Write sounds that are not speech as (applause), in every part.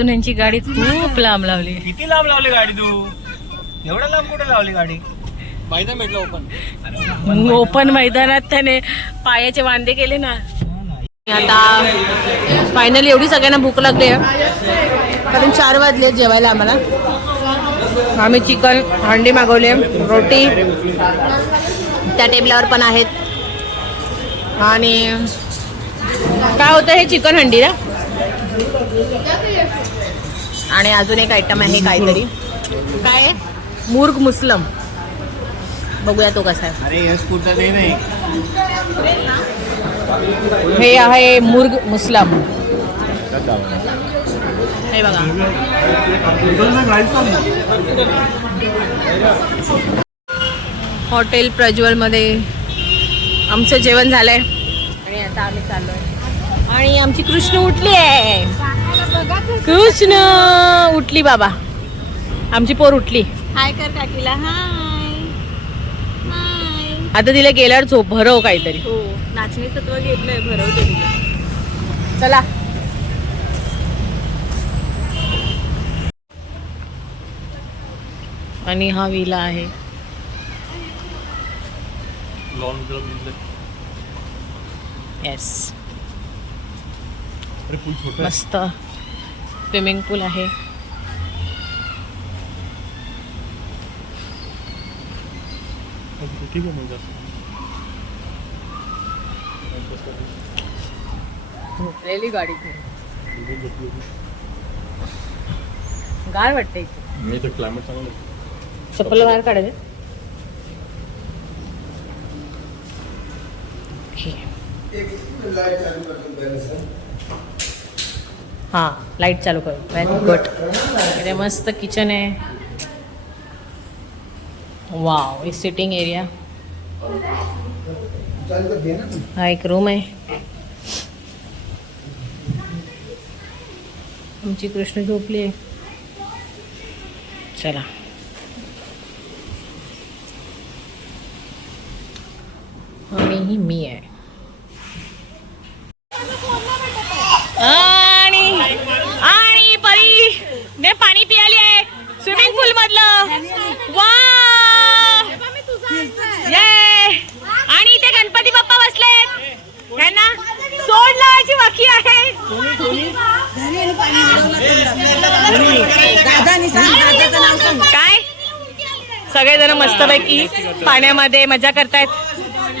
अजून यांची गाडी खूप लांब लावली. किती लांब लावली गाडी तू? एवढ्या लांब कुठे लावली गाडी? मैदान भेटलं ओपन ओपन मैदानात त्याने पायाचे वांदे केले ना. आता फायनली एवढी सगळ्यांना भूक लागली आहे. कारण चार वाजले जेवायला आम्हाला. आम्ही चिकन हंडी मागवले रोटी. त्या टेबलावर पण आहेत. आणि काय होतं हे चिकन हंडी ना? आणि अजून एक आयटम आहे काहीतरी. काय? मुर्ग मुस्लम. बघूया तो कसा आहे. अरे हे स्कूटर ते नाही हे आहे मुर्ग मुस्लम. हे बघा. हॉटेल प्रज्वलमध्ये आमचं जेवण झालंय. आणि आता आम्ही चाललोय. आणि आमची कृष्ण उठली आहे. कृष्ण उठली बाबा. आमची पोर उठली. हाय कर काकीला हाय. हाय. आता तिला गेल्यावर झोप भरव काहीतरी. हो नाचणी सत्व घेतलंय भरवते तिला. चला. आणि हा विला आहे. येस मस्त. स्विमिंग पूल आहे. झोपलेली गाडी गाय वाटते. मी तर क्लायमेट चांगलं चप्पल बाहेर काढायचे हां लाइट चालू करू. व्हेरी गुड इथे मस्त किचन आहे. वाव एक सिटिंग एरिया हा एक रूम आहे. आमची कृष्ण झोपली आहे. चला. आणि ही मी आहे. ने पाणी पियाली आहे. स्विमिंग पूल मधलं. वा आणि इथे गणपती बाप्पा बसलेत. त्यांना सोड लावायची बाकी आहे. काय? सगळेजण मस्तपैकी पाण्यामध्ये मजा करतायत.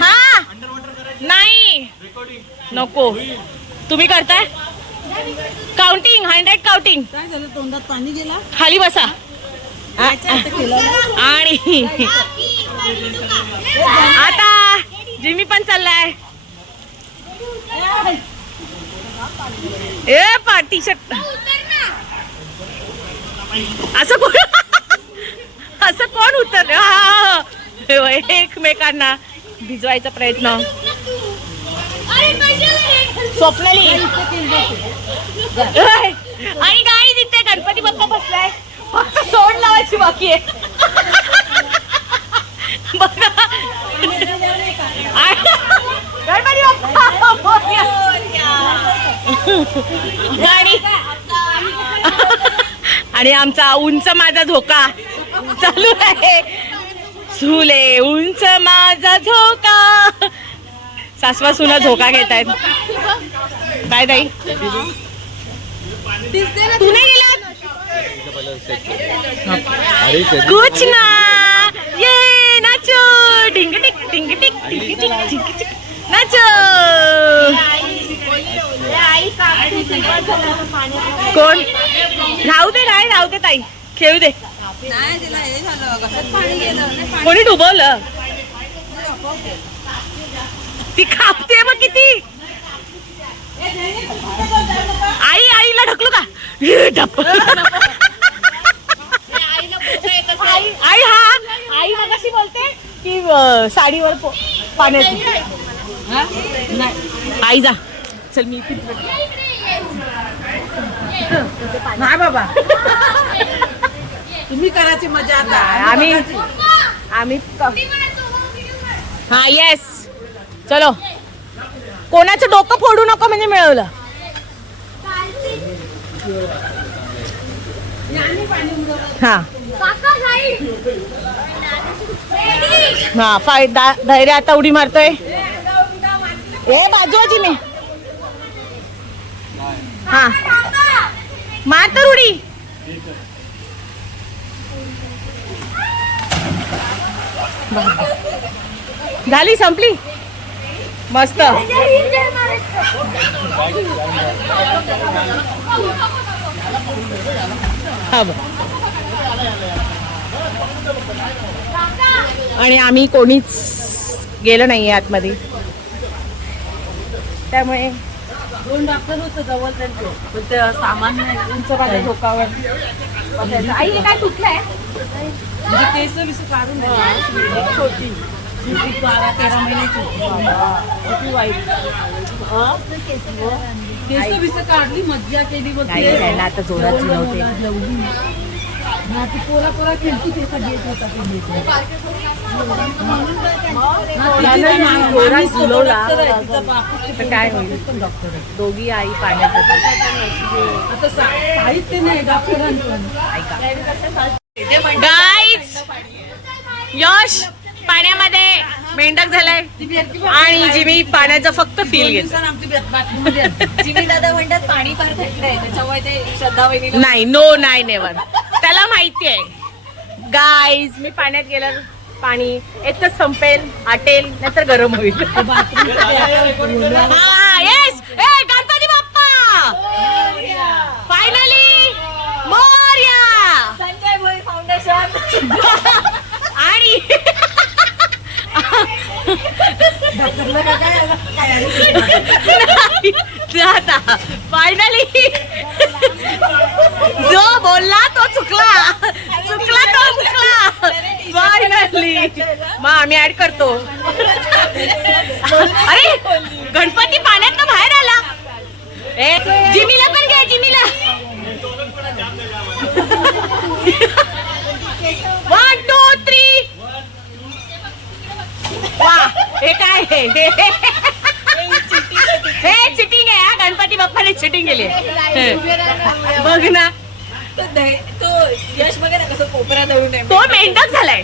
हा? नाही. नको. तुम्ही करताय? काउंटिंग हंड्रेड काउंटिंग काय झालं? तोंडात पाणी गेला? खाली बसा. आणि आता जिमी पण चाललाय. ए पा टी शर्ट असं कोण असं कोण उतर. एकमेकांना भिजवायचा प्रयत्न. स्वप्नाली. आणि काय तिथे गणपती बाप्पा बसलाय. फक्त सोड लावायची बाकी आहे. आणि- गणपती बाप्पा आणि आणि आमचा उंच माझा धोका चालू आहे. झुले उंच माझा झोका सासवा सुना झोका घेत आहेत बाय दाई तू नाही गेला? कुछ ना। ये नाचो। टिंग टिक टिंग टिक टिंग टिक टिंग टिक नाचो। कोण? राहू दे काय राहू दे ताई. खेळू दे. हे कोणी डुबवलं? ती कापते बघ किती. आई आईला ढकलू का? हे ढप. आई आई हा. आई मगाशी बोलते की अं, साडीवर पो- पाण्यात आई जा. चल मी इथे नाही बाबा. तुम्ही करायची मजा आता. आम्ही आम्ही हा येस चलो. कोणाचं डोकं फोडू नको म्हणजे मिळवलं. हा. हा फाय धैर्य आता उडी मारतोय. ए बाजूची मी हा. मार तर उडी. झाली संपली? मस्त. आणि आम्ही कोणीच गेलो नाही आतमध्ये. त्यामुळे दोन डॉक्टर होतं जवळ त्यांचे सामान्य उंच माझ्या डोकावर. आई काय तुटलंय? म्हणजे केस बिस काढून छोटी. ती बारा तेरा महिन्याची होती. किती वाईट केस बिस काढली मज्जा केली बघ नाही खायला आता जोरात चिरवते. ना ती पोरा पोरा खेळती ते सगळे येत होता ते नीट. हा, तिची ती मा- जोरात मामी झुलवला. डॉक्टर आहे, तिचा बापू तर काय होईल दोघी आई पाण्यात होत्या. आता सा- साहित्य नाही डॉक्टरांचं गाईज यश पाण्यामध्ये मेंढक झालाय आणि जिमी पाण्याचा फक्त फील दादा म्हणतात पाणी फार थंड आहे त्याच्यामुळे ते श्रद्धा वहिनीला नाही नो नाही नेवर त्याला माहिती आहे. गाईज मी पाण्यात गेलं पाणी एक तर संपेल आटेल नाहीतर गरम होईल (laughs) हा येस ए गणपती बाप्पा फायनली मोर्या संजय भोई फाउंडेशन आणि फायनली जो बोलला तो चुकला. चुकला तो चुकला. फायनली मग आम्ही ऍड करतो. अरे गणपती पाण्यात ना बाहेर आला. ए जिमीला पण घ्या जिमीला वन टू थ्री वा हे काय हे हे चिटिंग आहे हा. गणपती बाप्पाने चिटिंग केली आहे. बघ ना. तो यश बघा ना कसं कोपरा धरून आहे. तो मेंढक झालाय.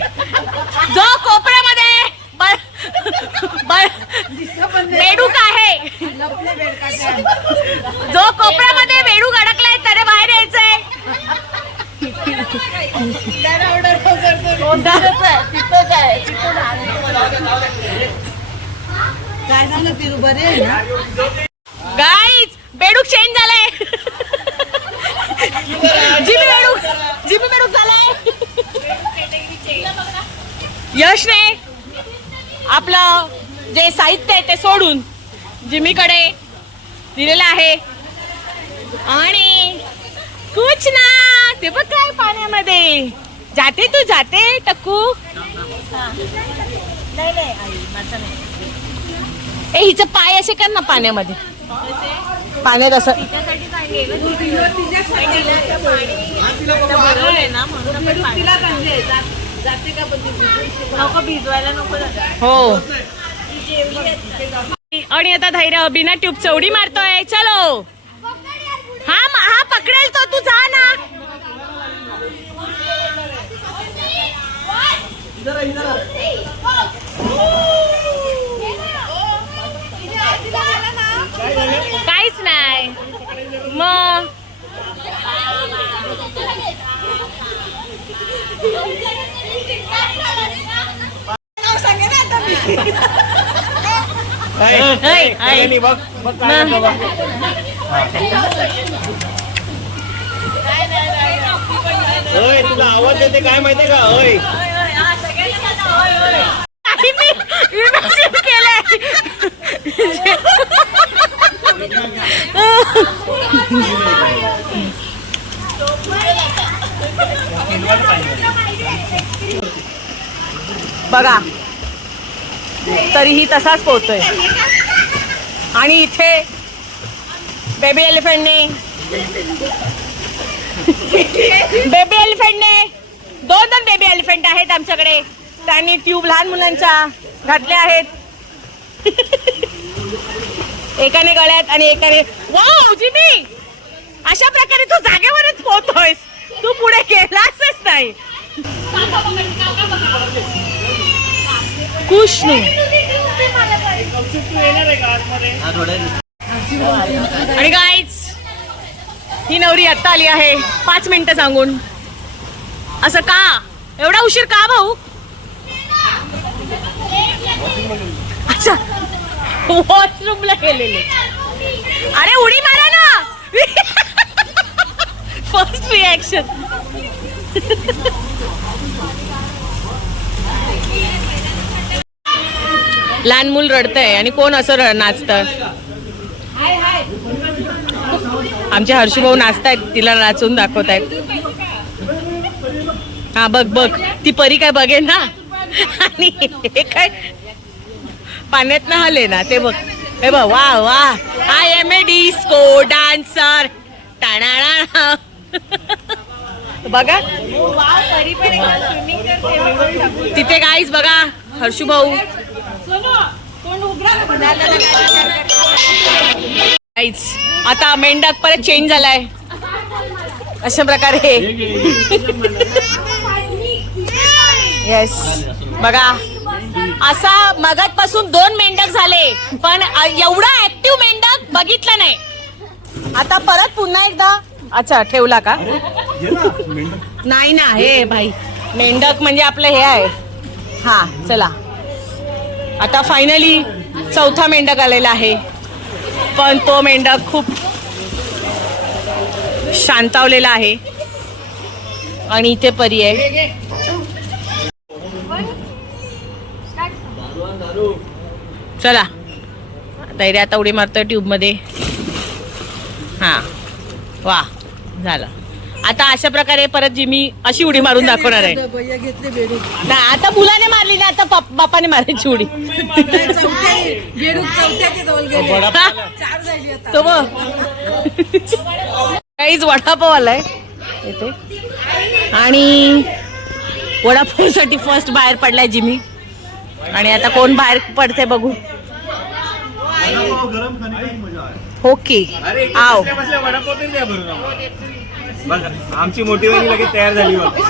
जो कोपऱ्यामध्ये बेडूक आहे. गाईज बेडूक चेंज झालाय. जिमी बेडूक जिमी बेडूक झालाय. यशने आपलं जे साहित्य आहे ते सोडून जिमीकडे दिलेलं आहे. आणि कुछ ना ते बघ काय पाण्यामध्ये. जाते तू जाते टक्कू. नाही नाही आई नाही. ए हिचं पाय असे कर ना पाण्यामध्ये. पाण्यात असं. हो. आणि आता धैर्य अभिना ट्यूब चौडी मारतोय. चलो. हा हा पकडेल तो तू जा ना. इधर इधर काहीच नाही मग ऐ, ऐ. बघ बघ काय मग. होतं बघ. ओय तुला आवाज येते काय माहितीये का ओय आणि मी imagine केलंय. बघा तरीही तसाच पोहतोय. आणि इथे बेबी एलिफंटने बेबी एलिफंटने दोन दोन बेबी एलिफंट आहेत आमच्याकडे. त्यांनी ट्यूब लहान मुलांच्या घातल्या आहेत. एकाने गळ्यात आणि एकाने वाव जिमी! अशा प्रकारे तू जागेवरच पोहतोयस. तू पुढे गेलासच नाही. कुष्णू आणि गाईच ही नवरी आत्ता आली आहे. पाच मिनिटं सांगून. असं का? एवढा उशीर का भाऊ? अच्छा. (laughs) वॉशरूमला गेलेले. अरे उडी मारा ना! (laughs) फर्स्ट रिॲक्शन लहान मूल रडतंय आणि कोण असं नाचतं? आमचे हर्षभाऊ नाचतायत तिला नाचून दाखवतायत. हा बघ बघ. ती परी काय बघेन ना? (laughs) आणि हे काय? पाण्यात ना हले ना ते बघ. हे बघ वा वा. I am a disco dancer टाणा बघा. तिथे गाईच बघा हर्षू भाऊ. गाईच आता मेंढक परत चेंज झालाय. अशा प्रकारे. येस बघा. असा मगातपासून दोन मेंढक झाले पण एवढा ऍक्टिव्ह मेंढक बघितलं नाही. आता परत पुन्हा एकदा अच्छा ठेवला का? नाही ना हे भाई मेंढक म्हणजे आपलं हे आहे. हा चला. आता फायनली चौथा मेंढक आलेला आहे. पण तो मेंढक खूप शांतावलेला आहे. आणि इथे परी आहे चला. तैरे आता उडी मारतोय ट्यूबमध्ये. हां. वा. झालं. आता अशा प्रकारे परत जी मी अशी उडी मारून दाखवणार आहे. नाही आता मुलाने मारली ना आता बापाने मारायची उडी. तो बघ. काहीच वडापाव आलाय येते आणि वडापावसाठी फर्स्ट बाहेर पडलाय जिमी. आणि आता कोण बाहेर पडते बघू ओके आव बसल्या बसल्या वडापाव तरी द्या बरं आम्हाला. बघा, आमची मोठी वहिनी लगेच तयार झाली वडापाव.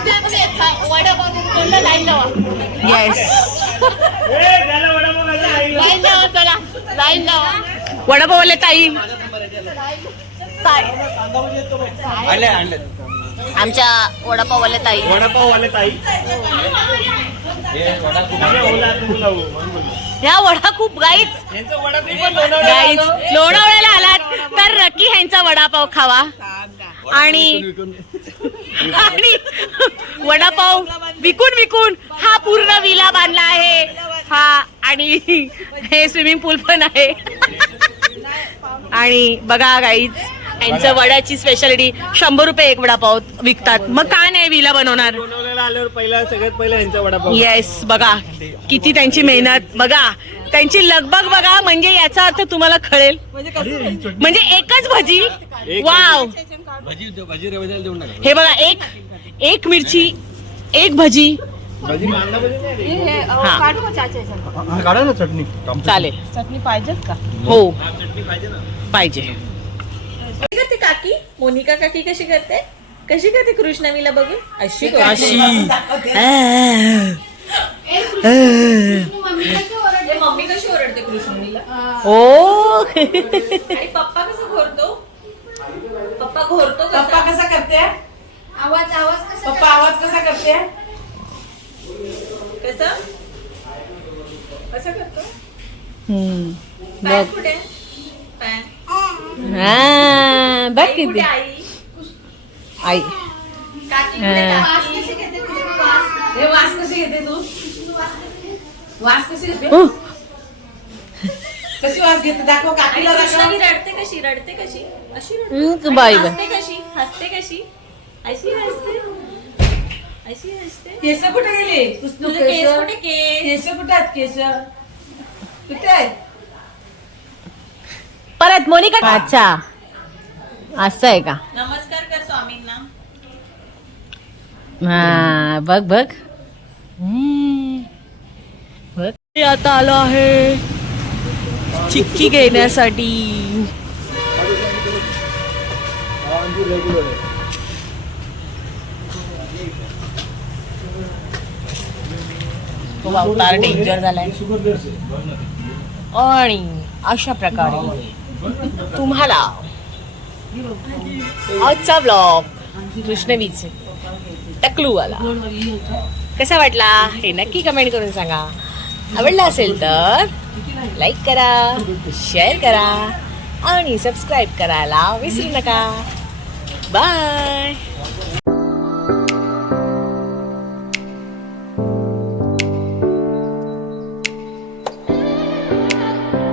वडापावले ताई. आमच्या वडापावले ताई. (laughs) वडापाव वाले ताई ह्या वडा खूप गाईच पण लोणावळ्याला आलात तर नक्की ह्यांचा वडापाव खावा. आणि आणि वडापाव विकून विकून हा पूर्ण विला बांधला आहे. हा आणि हे स्विमिंग पूल पण आहे. आणि बघा गाईज यांचं वड्याची स्पेशालिटी शंभर रुपये एक वडापाव विकतात. मग काय नाही विला बनवणार. आल्यावर पहिला सगळ्यात पहिला यांचा वडापाव. येस बघा. किती त्यांची मेहनत. बघा. त्यांची लगबग बघा म्हणजे याचा अर्थ तुम्हाला कळेल. म्हणजे एकच भजी? वाव हे बघा एक एक मिरची एक भजी. भाजी कांदा भजी नाही रे. हा काढा ना चटणी. चालेल. चटणी पाहिजेत का? हो. चटणी पाहिजे ना. पाहिजे. काकी मोनिका काकी कशी करते? कशी करते कृष्णवीला बघून? अशी. अशी. मम्मी कशी ओरडते कृष्णवीला? ओ. आणि पप्पा कसं घोरतो? पप्पा घोरतो पप्पा कसा कसा करते? आवाज आवाज कसा पप्पा आवाज कसा करते? कसं? कसं करतो? हम्म, बघ. कुठे? पॅन हा, बघ आई किती हा. कशी वास हे. घेते? दाखव काकीला दाखव. कृष्णावी रडते कशी? रडते कशी? अशी रडते. उह, बाई बाई हसते कशी? हसते कशी? अशी हसते. अशी हसते. केस कुठे गेले? कृष्ण तुझे केस कुठे? केस. केस कुठे आहेत? केस. कुठे आहेत? परत मोनिका अच्छा. असं आहे का? नमस्कार कर स्वामींना. हा बघ बघ. हम्म. बघ. ते आता आलो आहे चिक्की घेण्यासाठी. तो अवतार डेंजर झालाय. आणि अशा प्रकारे तुम्हाला आजचा ब्लॉग कृष्णवीच टकलूवाला कसा वाटला? हे नक्की कमेंट करून सांगा. आवडला असेल तर लाईक करा शेअर करा आणि सबस्क्राईब करायला विसरू नका. बाय